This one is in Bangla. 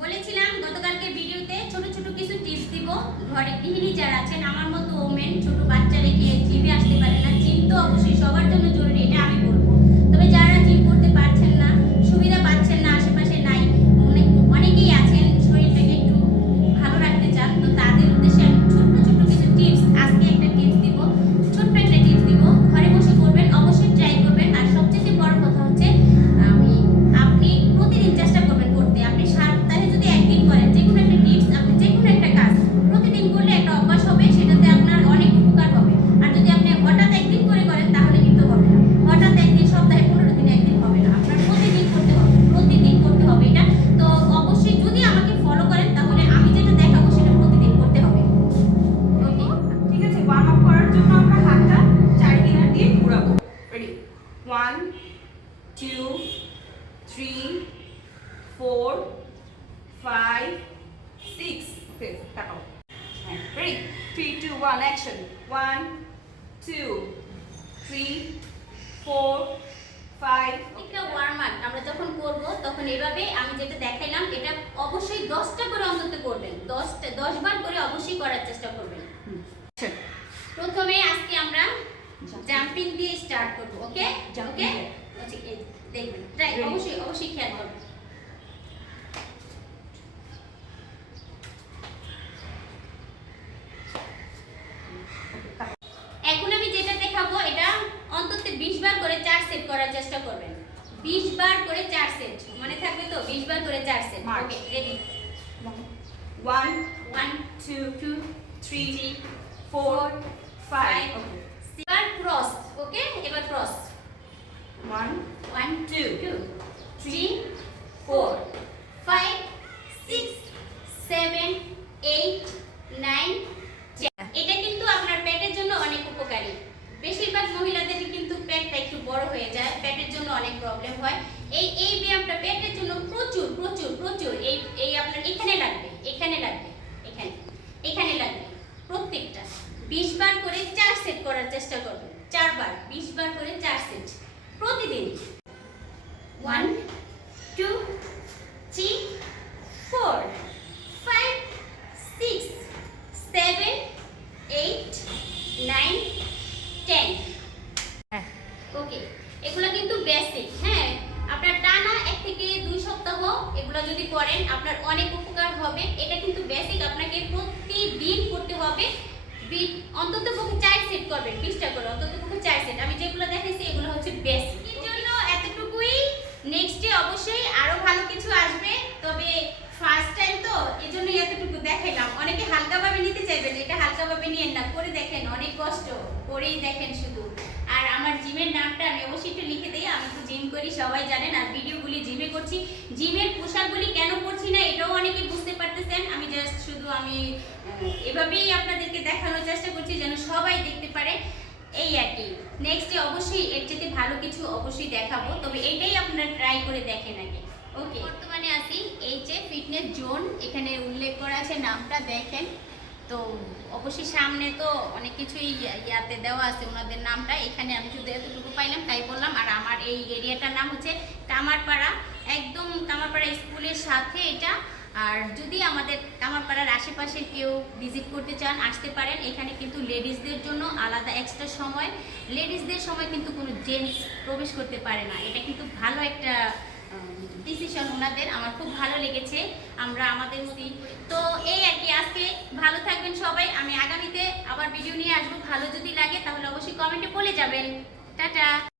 বলেছিলাম গতকালকে ভিডিওতে ছোট ছোট কিছু টিপস দিব। ঘরে গৃহিণী যারা আছেন আমার মতো ওমেন, ছোট বাচ্চা রেখে জিমে আসতে পারে না, জিম তো অবশ্যই সবার জন্য জরুরি, এটা আমি বলবো। তবে যারা জিম করতে পারছেন না, সুবিধা পাচ্ছেন না, আশেপাশে নাই, অনেকেই আছেন শরীরটাকে একটু ভালো রাখতে চান, তো তাদের উদ্দেশ্যে আমি ছোট ছোট কিছু টিপস, আজকে একটা টিপস দিব, ছোট্ট একটা টিপস দিব। ঘরে বসে করবেন, অবশ্যই ট্রাই করবেন। আর সবচেয়ে বড় কথা হচ্ছে আপনি প্রতিদিন চেষ্টা করবেন করতে। আপনি সপ্তাহে যদি একদিন করেন যে কোনো একটা টিপস, আপনি যে কোনো একটা কাজ প্রতিদিন করলে একটা অভ্যাস হবে, সেটাতে আপনার অনেক উপকার হবে। আর যদি আপনি হঠাৎ একদিন করে করেন তাহলে কিন্তু হবে না। হঠাৎ একদিন, সপ্তাহে 15 দিন একদিন হবে না, আপনার প্রতিদিন করতে হবে, প্রতিদিন করতে হবে এটা। তো অবশ্যই যদি আমাকে ফলো করেন তাহলে আমি যেটা দেখাবো সেটা প্রতিদিন করতে হবে। ওকে, ঠিক আছে। ওয়ার্ম আপ করার জন্য আমরা হাতটা চারিদিকে দিয়ে ঘোরাবো। রেডি? 1 2 3 4 5 6 ওকে, তাকাও। হ্যাঁ, রেডি? 3 2 1 অ্যাকশন। 1 2 3 4 5 একটা ওয়ার্ম আপ আমরা যখন করব তখন এভাবে আমি যেটা দেখাইলাম এটা অবশ্যই 10টা করে অন্তত করবেন। 10 বার করে অবশ্যই করার চেষ্টা করবেন। অ্যাকশন। প্রথমে আজকে আমরা জাম্পিং দিয়ে স্টার্ট করব। ওকে ওকে, আচ্ছা এই দেখবেন, ট্রাই অবশ্যই অবশ্যই খেয়াল করবেন। এখন আমি যেটা দেখাবো এটা অন্তত 20 বার করে 4 সেট করার চেষ্টা করবেন। 20 বার করে 4 সেট, মনে থাকবে তো? 20 বার করে 4 সেট। ওকে, রেডি? 1 1 2 2 3 4 5 ওকে। এবার ক্রস। ওকে, এবার ক্রস। 1 1 2 2 3 4 5 6 7 8 9 10। এটা কিন্তু আপনার পেটের জন্য অনেক উপকারী। বেশিরভাগ মহিলাদের কিন্তু পেটটা একটু বড় হয়ে যায়, পেটের জন্য অনেক প্রবলেম হয়। এই ব্যায়ামটা পেটের জন্য প্রচুর প্রচুর প্রচুর। এই আপনার এখানে লাগবে, এখানে লাগবে, এখানে এখানে লাগবে। প্রত্যেকটা 20 বার করে 4 সেট করার চেষ্টা করবেন। 4 বার 20 বার করে 4 সেট প্রতিদিন। 1 2 3 4 5 6 7 8 9 10। ওকে, এগুলো কিন্তু বেসিক। হ্যাঁ, আপনার টানা 1 থেকে 2 সপ্তাহ এগুলো যদি করেন আপনার অনেক উপকার হবে। এটা কিন্তু বেসিক, আপনাকে প্রতিদিন করতে হবে। অন্তত পক্ষে 4 সেট করবেন, 20টা করে অন্তত পক্ষে 4 সেট। আমি যেগুলো দেখাইছি এগুলো হচ্ছে বেসিক। এর জন্য এতটুকুই। নেক্সট ডে অবশ্যই আরো ভালো কিছু আসবে, তবে ফার্স্ট টাইম তো এজন্য এতটুকু দেখাইলাম। অনেকে হালকাভাবে নিতে চাইবেন, এটা হালকাভাবে নিয়েন না, করে দেখেন, অনেক কষ্ট, করেই দেখেন শুধু। আর আমার জিমের নামটা আমি অবশ্যই একটু লিখে দিই। আমি তো জিম করি, সবাই জানেন। আর ভিডিওগুলি জিমে করছি, জিমের পোশাকগুলি কেন করছি না এটাও অনেকে বুঝতে পারতেছেন। আমি জাস্ট শুধু আমি এভাবেই আপনাদেরকে দেখানোর চেষ্টা করছি যেন সবাই দেখতে পারে, এই আর কি। নেক্সট ডে অবশ্যই এর চেয়ে ভালো কিছু অবশ্যই দেখাবো, তবে এইটাই আপনারা ট্রাই করে দেখেন আগে। ওকে, বর্তমানে আছি এই যে ফিটনেস জোন, এখানে উল্লেখ করা আছে নামটা দেখেন। তো অবশ্যই সামনে তো অনেক কিছুই ইয়াতে দেওয়া আছে ওনাদের নামটা। এখানে আমি শুধু এতটুকু পাইলাম তাই বললাম। আর আমার এই এরিয়াটার নাম হচ্ছে কামারপাড়া, একদম কামারপাড়া স্কুলের সাথে এটা। আর যদি আমাদের কামারপাড়ার আশেপাশে কেউ ভিজিট করতে চান আসতে পারেন। এখানে কিন্তু লেডিসদের জন্য আলাদা এক্সট্রা সময়, লেডিসদের সময় কিন্তু কোনো জেন্টস প্রবেশ করতে পারে না। এটা কিন্তু ভালো একটা ডিসিশন ওনাদের, আমার খুব ভালো লেগেছে। আমরা আমাদের মতোই তো এই আর কি। আজকে ভালো থাকবেন সবাই, আমি আগামীতে আবার ভিডিও নিয়ে আসবো। ভালো যদি লাগে তাহলে অবশ্যই কমেন্টে বলে যাবেন। টাটা।